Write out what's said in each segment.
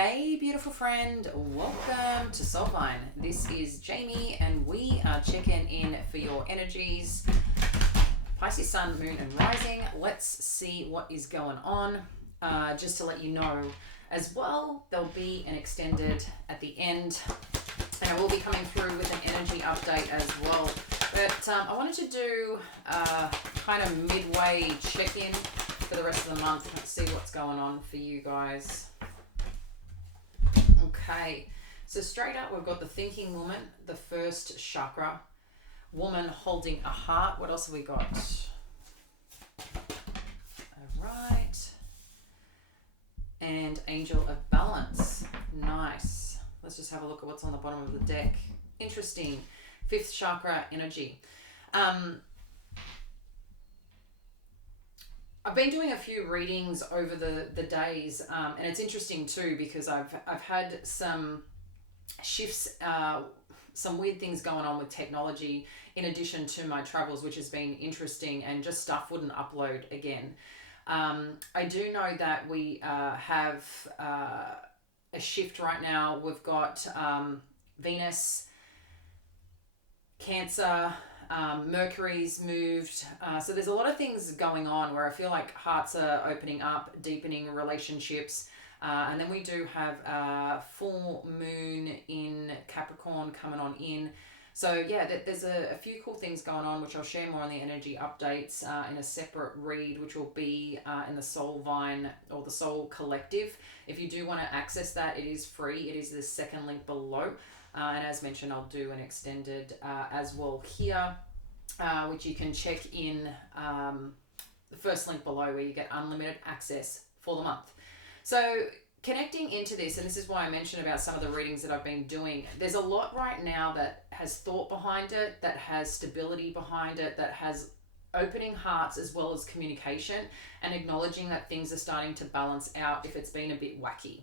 Hey, beautiful friend, welcome to Soulvine. This is Jamie, and we are checking in for your energies. Pisces, Sun, Moon, and Rising. Let's see what is going on. Just to let you know as well, there'll be an extended at the end, and I will be coming through with an energy update as well. But I wanted to do kind of midway check-in for the rest of the month. Let's see what's going on for you guys. Okay, so straight up we've got the thinking woman, the first chakra, woman holding a heart. What else have we got? All right. And angel of balance. Nice. Let's just have a look at what's on the bottom of the deck. Interesting. Fifth chakra energy. I've been doing a few readings over the days, and it's interesting too because I've had some shifts, some weird things going on with technology in addition to my travels, which has been interesting, and just stuff wouldn't upload again. I do know that we have a shift right now. We've got Venus, Cancer, Mercury's moved, so there's a lot of things going on where I feel like hearts are opening up, deepening relationships, and then we do have full moon in Capricorn coming on in. So yeah, there's a few cool things going on, which I'll share more on the energy updates in a separate read, which will be in the Soulvine or the Soul Collective. If you do want to access that, it is free. It is the second link below. And as mentioned, I'll do an extended as well here, which you can check in the first link below, where you get unlimited access for the month. So connecting into this, and this is why I mentioned about some of the readings that I've been doing, there's a lot right now that has thought behind it, that has stability behind it, that has opening hearts as well as communication, and acknowledging that things are starting to balance out if it's been a bit wacky.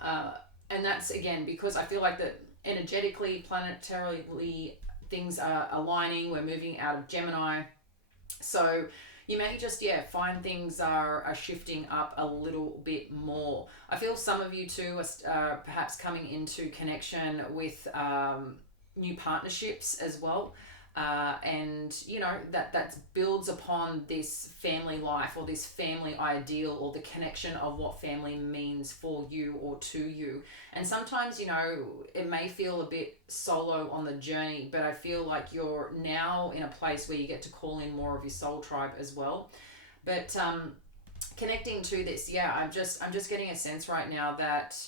And that's, again, because I feel like that energetically, planetarily, things are aligning. We're moving out of Gemini. So you may just, find things are shifting up a little bit more. I feel some of you too are perhaps coming into connection with new partnerships as well. And that builds upon this family life or this family ideal, or the connection of what family means for you or to you. And sometimes it may feel a bit solo on the journey, but I feel like you're now in a place where you get to call in more of your soul tribe as well. But connecting to this, I'm just getting a sense right now that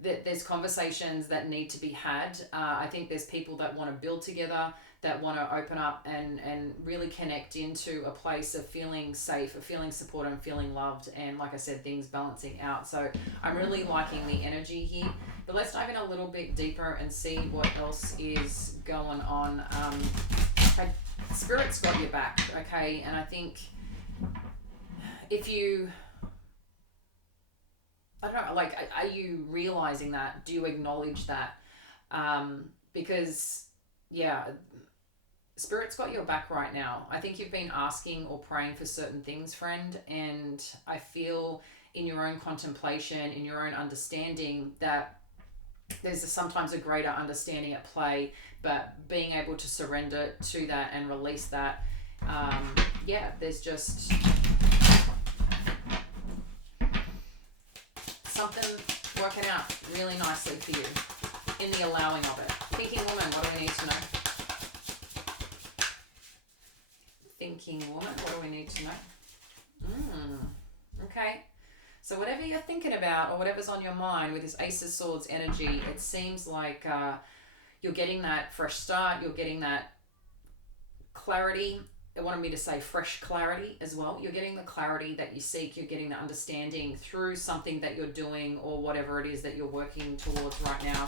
there's conversations that need to be had. I think there's people that want to build together, that want to open up and really connect into a place of feeling safe, of feeling supported, and feeling loved, and like I said, things balancing out. So I'm really liking the energy here. But let's dive in a little bit deeper and see what else is going on. Spirit's got your back, okay? And I think if you... I don't know, like, are you realizing that? Do you acknowledge that? Because, Spirit's got your back right now. I think you've been asking or praying for certain things, friend, and I feel in your own contemplation, in your own understanding, that there's sometimes a greater understanding at play, but being able to surrender to that and release that, there's just something working out really nicely for you in the allowing of it. Thinking woman, what do we need to know? Thinking woman, what do we need to know? Okay. So whatever you're thinking about, or whatever's on your mind with this Ace of Swords energy, it seems like you're getting that fresh start, you're getting that clarity. It wanted me to say fresh clarity as well. You're getting the clarity that you seek, you're getting the understanding through something that you're doing, or whatever it is that you're working towards right now.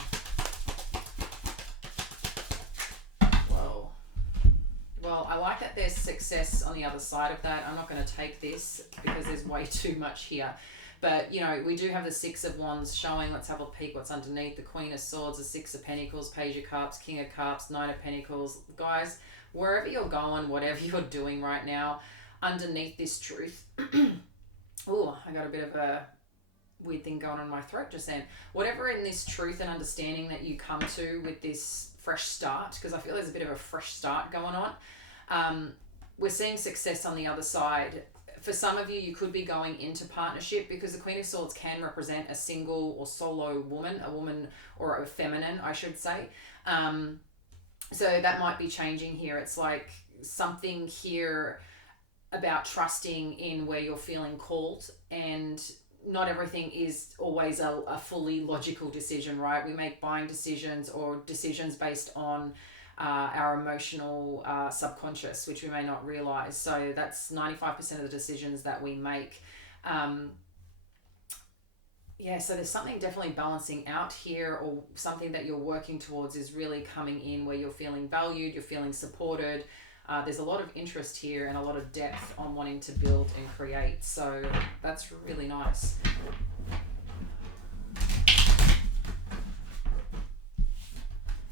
Well, I like that there's success on the other side of that. I'm not going to take this because there's way too much here. But, we do have the Six of Wands showing. Let's have a peek what's underneath. The Queen of Swords, the Six of Pentacles, Page of Cups, King of Cups, Knight of Pentacles. Guys, wherever you're going, whatever you're doing right now, underneath this truth. Oh, I got a bit of a weird thing going on in my throat just then. Whatever in this truth and understanding that you come to with this fresh start, because I feel there's a bit of a fresh start going on. We're seeing success on the other side. For some of you, you could be going into partnership, because the Queen of Swords can represent a single or solo woman, a woman or a feminine, I should say. So that might be changing here. It's like something here about trusting in where you're feeling called, and not everything is always a fully logical decision, right? We make buying decisions or decisions based on our emotional subconscious, which we may not realize. So that's 95% of the decisions that we make. So there's something definitely balancing out here, or something that you're working towards is really coming in where you're feeling valued, you're feeling supported. There's a lot of interest here and a lot of depth on wanting to build and create. So that's really nice.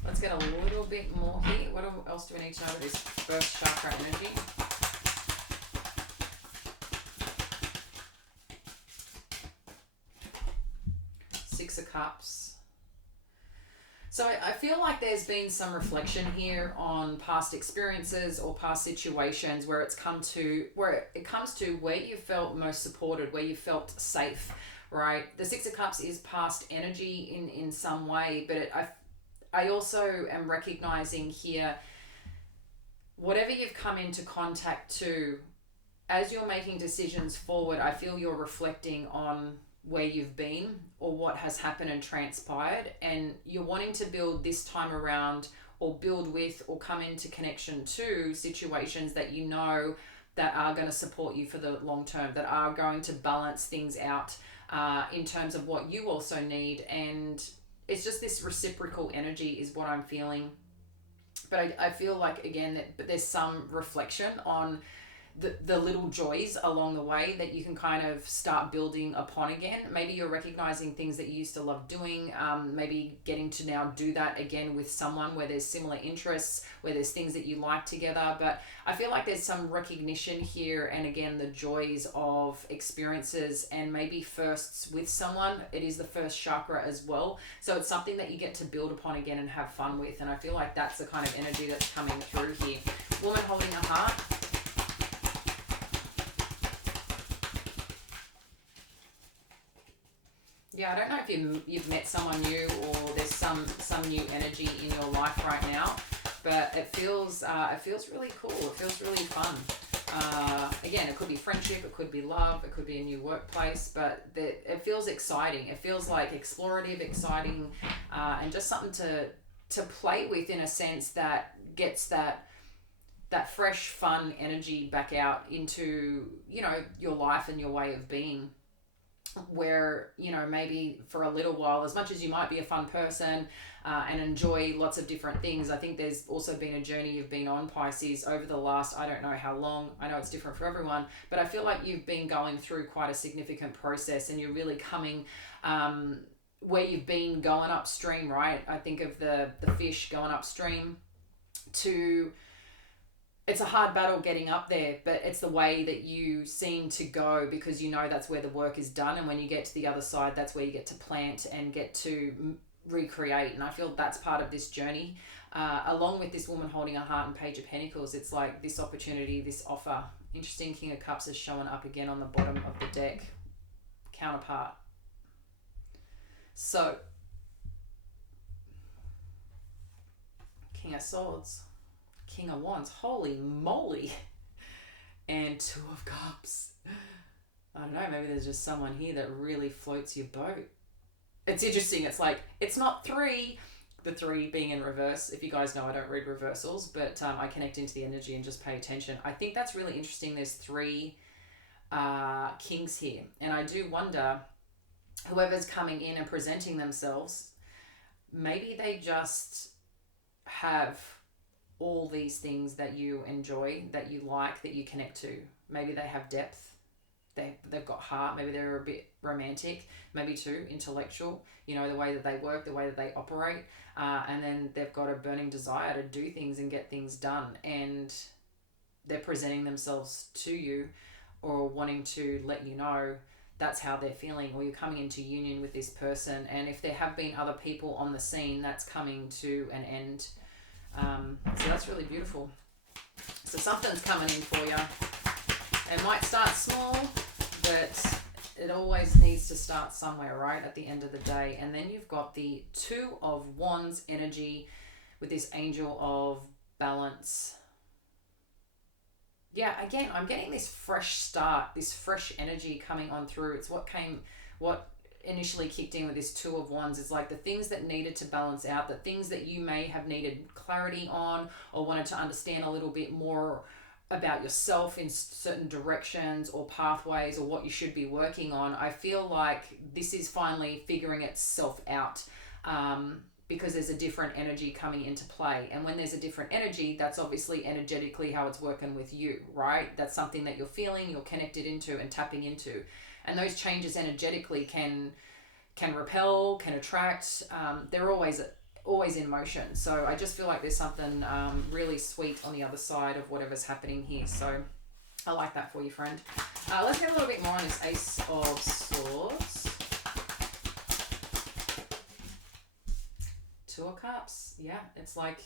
Let's get a little bit more here. What else do we need to know about this first chakra energy? Six of Cups. So I feel like there's been some reflection here on past experiences or past situations where it comes to where you felt most supported, where you felt safe, right? The Six of Cups is past energy in some way, but I also am recognizing here, whatever you've come into contact to, as you're making decisions forward, I feel you're reflecting on where you've been or what has happened and transpired, and you're wanting to build this time around, or build with, or come into connection to situations that you know that are going to support you for the long term, that are going to balance things out in terms of what you also need. And it's just this reciprocal energy is what I'm feeling. But I feel like, again, that there's some reflection on the little joys along the way that you can kind of start building upon again. Maybe you're recognizing things that you used to love doing, maybe getting to now do that again with someone where there's similar interests, where there's things that you like together. But I feel like there's some recognition here, and again, the joys of experiences and maybe firsts with someone. It is the first chakra as well, so it's something that you get to build upon again and have fun with. And I feel like that's the kind of energy that's coming through here. Woman holding a heart. Yeah, I don't know if you've met someone new, or there's some new energy in your life right now, but it feels really cool. It feels really fun. Again, it could be friendship, it could be love, it could be a new workplace, but it feels exciting. It feels like explorative, exciting, and just something to play with, in a sense that gets that fresh, fun energy back out into, your life and your way of being. Where, maybe for a little while, as much as you might be a fun person and enjoy lots of different things, I think there's also been a journey you've been on, Pisces, over the last, I don't know how long. I know it's different for everyone, but I feel like you've been going through quite a significant process, and you're really coming where you've been going upstream, right? I think of the fish going upstream to... It's a hard battle getting up there, but it's the way that you seem to go, because that's where the work is done. And when you get to the other side, that's where you get to plant and get to recreate. And I feel that's part of this journey. Along with this woman holding a heart and Page of Pentacles, it's like this opportunity, this offer. Interesting, King of Cups is showing up again on the bottom of the deck. Counterpart. So, King of Swords. King of Wands, holy moly, and Two of Cups. I don't know, maybe there's just someone here that really floats your boat. It's interesting, it's like, it's not three, the three being in reverse. If you guys know, I don't read reversals, but I connect into the energy and just pay attention. I think that's really interesting. There's three kings here, and I do wonder, whoever's coming in and presenting themselves, maybe they just have all these things that you enjoy, that you like, that you connect to. Maybe they have depth, they've got heart, maybe they're a bit romantic, maybe too intellectual, the way that they work, the way that they operate, and then they've got a burning desire to do things and get things done, and they're presenting themselves to you, or wanting to let you know that's how they're feeling, or you're coming into union with this person. And if there have been other people on the scene, that's coming to an end. So that's really beautiful. So something's coming in for you. It might start small, but it always needs to start somewhere, right? At the end of the day. And then you've got the Two of Wands energy with this Angel of Balance. Yeah, again, I'm getting this fresh start, this fresh energy coming on through. It's what initially kicked in with this Two of Wands. It's like the things that needed to balance out, the things that you may have needed clarity on or wanted to understand a little bit more about yourself in certain directions or pathways or what you should be working on. I feel like this is finally figuring itself out. Because there's a different energy coming into play. And when there's a different energy, that's obviously energetically how it's working with you, right? That's something that you're feeling, you're connected into and tapping into. And those changes energetically can repel, can attract. They're always in motion. So I just feel like there's something really sweet on the other side of whatever's happening here. So I like that for you, friend. Let's get a little bit more on this Ace of Swords. Two of Cups. Yeah, it's like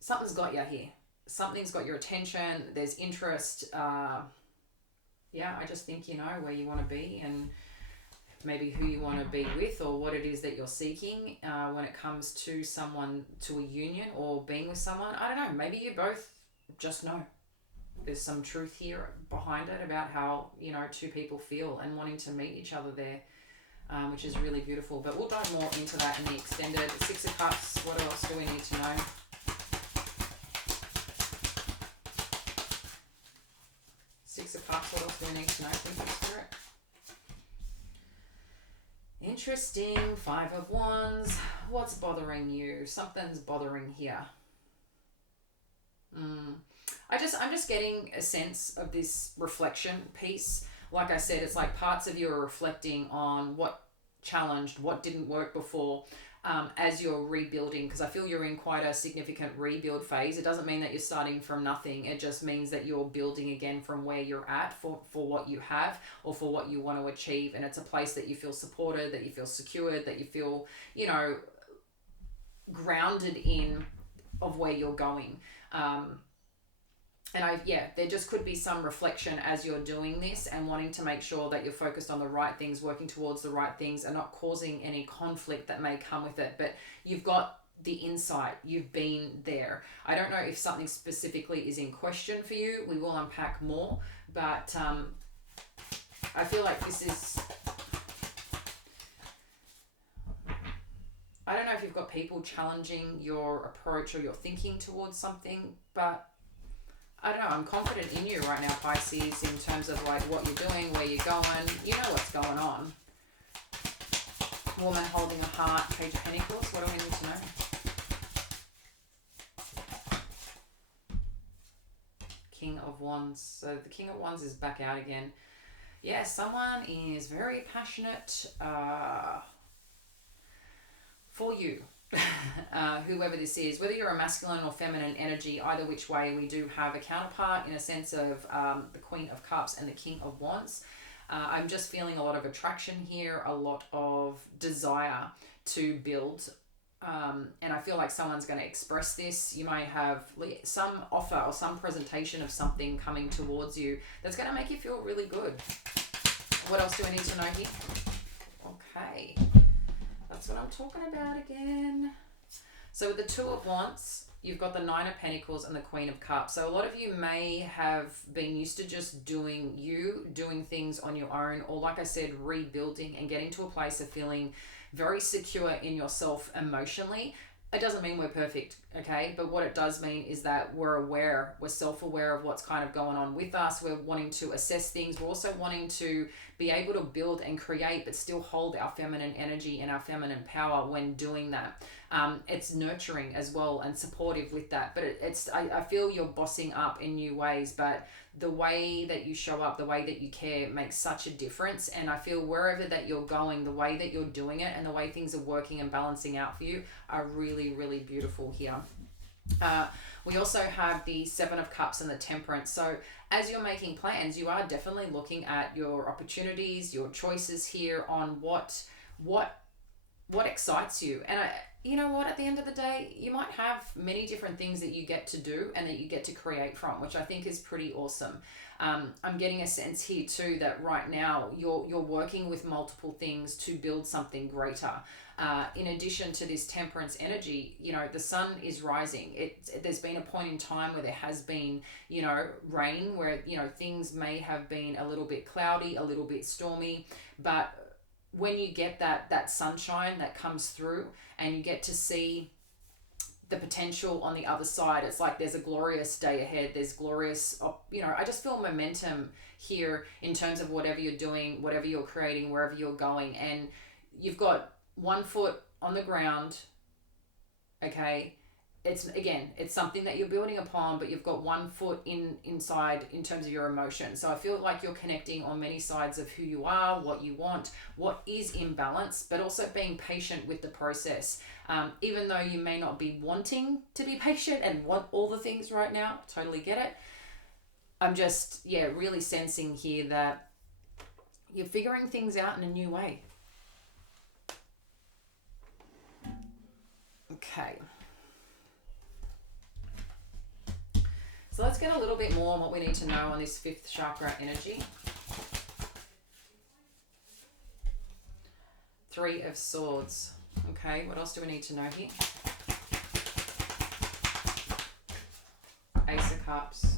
something's got you here. Something's got your attention. There's interest. Yeah, I just think you know where you want to be and maybe who you want to be with or what it is that you're seeking when it comes to someone, to a union or being with someone. I don't know. Maybe you both just know. There's some truth here behind it about how, you know, two people feel and wanting to meet each other there. Which is really beautiful. But we'll dive more into that in the extended. Six of Cups, what else do we need to know? Six of Cups, what else do we need to know? Thank you, Spirit. Interesting. Five of Wands. What's bothering you? Something's bothering here. I'm just getting a sense of this reflection piece. Like I said, it's like parts of you are reflecting on what challenged, what didn't work before as you're rebuilding, because I feel you're in quite a significant rebuild phase. It doesn't mean that you're starting from nothing. It just means that you're building again from where you're at for what you have or for what you want to achieve. And it's a place that you feel supported, that you feel secured, that you feel, you know, grounded in of where you're going. And there just could be some reflection as you're doing this and wanting to make sure that you're focused on the right things, working towards the right things and not causing any conflict that may come with it. But you've got the insight, you've been there. I don't know if something specifically is in question for you. We will unpack more, but I feel like this is... I don't know if you've got people challenging your approach or your thinking towards something, but I don't know, I'm confident in you right now, Pisces, in terms of like what you're doing, where you're going. You know what's going on. Woman holding a heart, Page of Pentacles. What do we need to know? King of Wands. So the King of Wands is back out again. Yeah, someone is very passionate for you. Whoever this is, whether you're a masculine or feminine energy, either which way, we do have a counterpart in a sense of the Queen of Cups and the King of Wands. I'm just feeling a lot of attraction here, a lot of desire to build. And I feel like someone's going to express this. You may have some offer or some presentation of something coming towards you that's going to make you feel really good. What else do I need to know here? Okay. That's what I'm talking about again. So with the Two of Wands, you've got the Nine of Pentacles and the Queen of Cups. So a lot of you may have been used to just doing things on your own, or like I said, rebuilding and getting to a place of feeling very secure in yourself emotionally. It doesn't mean we're perfect, okay? But what it does mean is that we're aware, we're self-aware of what's kind of going on with us. We're wanting to assess things. We're also wanting to be able to build and create, but still hold our feminine energy and our feminine power when doing that. It's nurturing as well and supportive with that. But I feel you're bossing up in new ways, but the way that you show up, the way that you care makes such a difference. And I feel wherever that you're going, the way that you're doing it and the way things are working and balancing out for you are really, really beautiful here. Uh, we also have the Seven of Cups and the Temperance. So as you're making plans, you are definitely looking at your opportunities, your choices here on what what excites you. And you know what, at the end of the day, you might have many different things that you get to do and that you get to create from, which I think is pretty awesome. I'm getting a sense here too that right now you're working with multiple things to build something greater. In addition to this temperance energy, you know, the sun is rising. There's been a point in time where there has been, you know, rain, where, you know, things may have been a little bit cloudy, a little bit stormy, but when you get that sunshine that comes through and you get to see the potential on the other side, it's like there's a glorious day ahead. There's glorious, you know, I just feel momentum here in terms of whatever you're doing, whatever you're creating, wherever you're going. And you've got one foot on the ground, okay? It's something that you're building upon, but you've got one foot inside in terms of your emotion. So I feel like you're connecting on many sides of who you are, what you want, what is in balance, but also being patient with the process. Even though you may not be wanting to be patient and want all the things right now, totally get it. I'm just, really sensing here that you're figuring things out in a new way. Okay. So let's get a little bit more on what we need to know on this fifth chakra energy. Three of Swords. Okay, what else do we need to know here? Ace of Cups.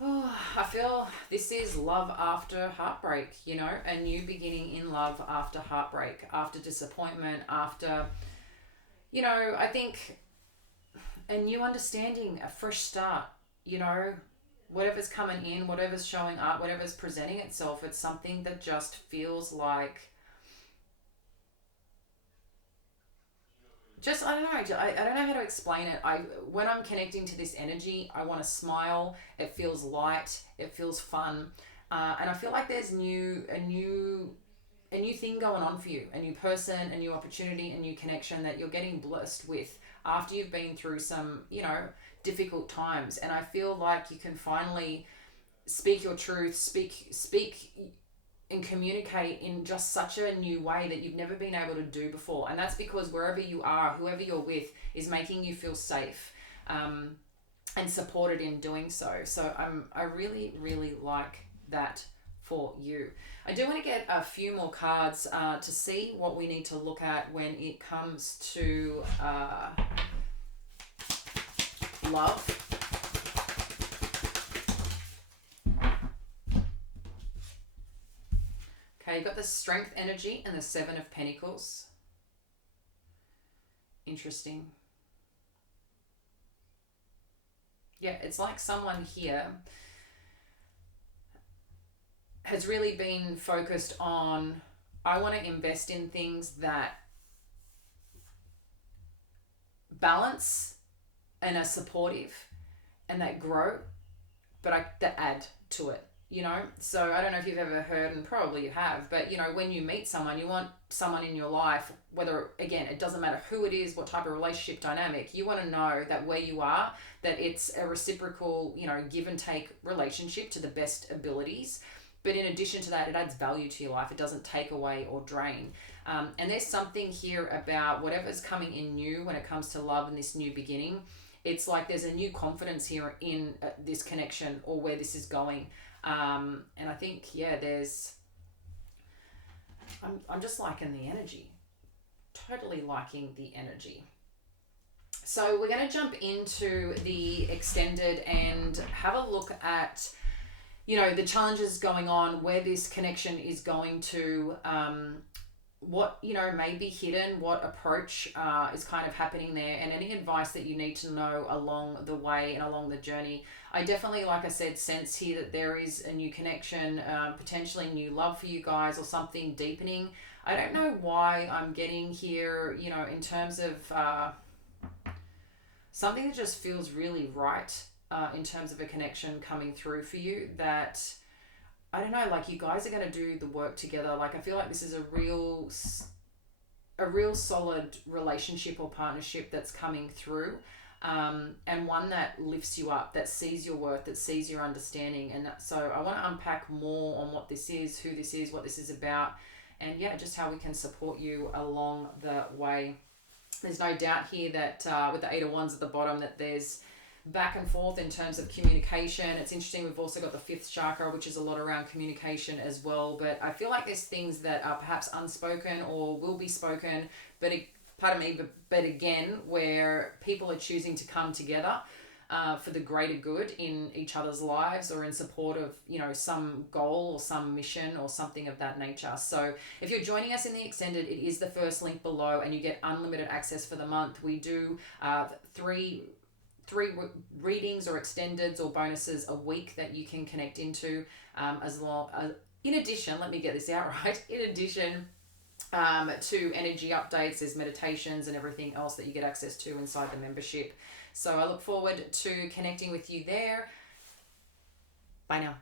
Oh, I feel this is love after heartbreak, you know, a new beginning in love after heartbreak, after disappointment, after, you know, I think a new understanding, a fresh start, you know, whatever's coming in, whatever's showing up, whatever's presenting itself, it's something that just feels like, just, I don't know, I don't know how to explain it. When I'm connecting to this energy, I want to smile. It feels light. It feels fun. And I feel like there's a new thing going on for you, a new person, a new opportunity, a new connection that you're getting blessed with after you've been through some, you know, difficult times. And I feel like you can finally speak your truth, speak and communicate in just such a new way that you've never been able to do before. And that's because wherever you are, whoever you're with is making you feel safe and supported in doing so. So I really, really like that for you. I do want to get a few more cards to see what we need to look at when it comes to love. Okay, you've got the Strength energy and the Seven of Pentacles. Interesting. Yeah, it's like someone here has really been focused on, I want to invest in things that balance and are supportive and that grow, but that add to it, you know? So I don't know if you've ever heard, and probably you have, but you know, when you meet someone, you want someone in your life, whether, again, it doesn't matter who it is, what type of relationship dynamic, you want to know that where you are, that it's a reciprocal, you know, give and take relationship to the best abilities. But in addition to that, it adds value to your life. It doesn't take away or drain. And there's something here about whatever's coming in new when it comes to love and this new beginning. It's like there's a new confidence here in this connection or where this is going. And I think, I'm just liking the energy. Totally liking the energy. So we're going to jump into the extended and have a look at, you know, the challenges going on, where this connection is going to, what, you know, may be hidden, what approach is kind of happening there, and any advice that you need to know along the way and along the journey. I definitely, like I said, sense here that there is a new connection, potentially new love for you guys or something deepening. I don't know why I'm getting here, you know, in terms of something that just feels really right. In terms of a connection coming through for you, that, I don't know, like you guys are going to do the work together. Like I feel like this is a a real solid relationship or partnership that's coming through, and one that lifts you up, that sees your worth, that sees your understanding. And so I want to unpack more on what this is, who this is, what this is about, and yeah, just how we can support you along the way. There's no doubt here that with the 8 of Wands at the bottom, that there's back and forth in terms of communication. It's interesting, we've also got the 5th chakra, which is a lot around communication as well. But I feel like there's things that are perhaps unspoken or will be spoken, but but again, where people are choosing to come together for the greater good in each other's lives, or in support of, you know, some goal or some mission or something of that nature. So if you're joining us in the extended, it is the first link below, and you get unlimited access for the month. We do three readings or extendeds or bonuses a week that you can connect into, as long in addition, let me get this out right, in addition to energy updates, there's meditations and everything else that you get access to inside the membership. So I look forward to connecting with you there. Bye now.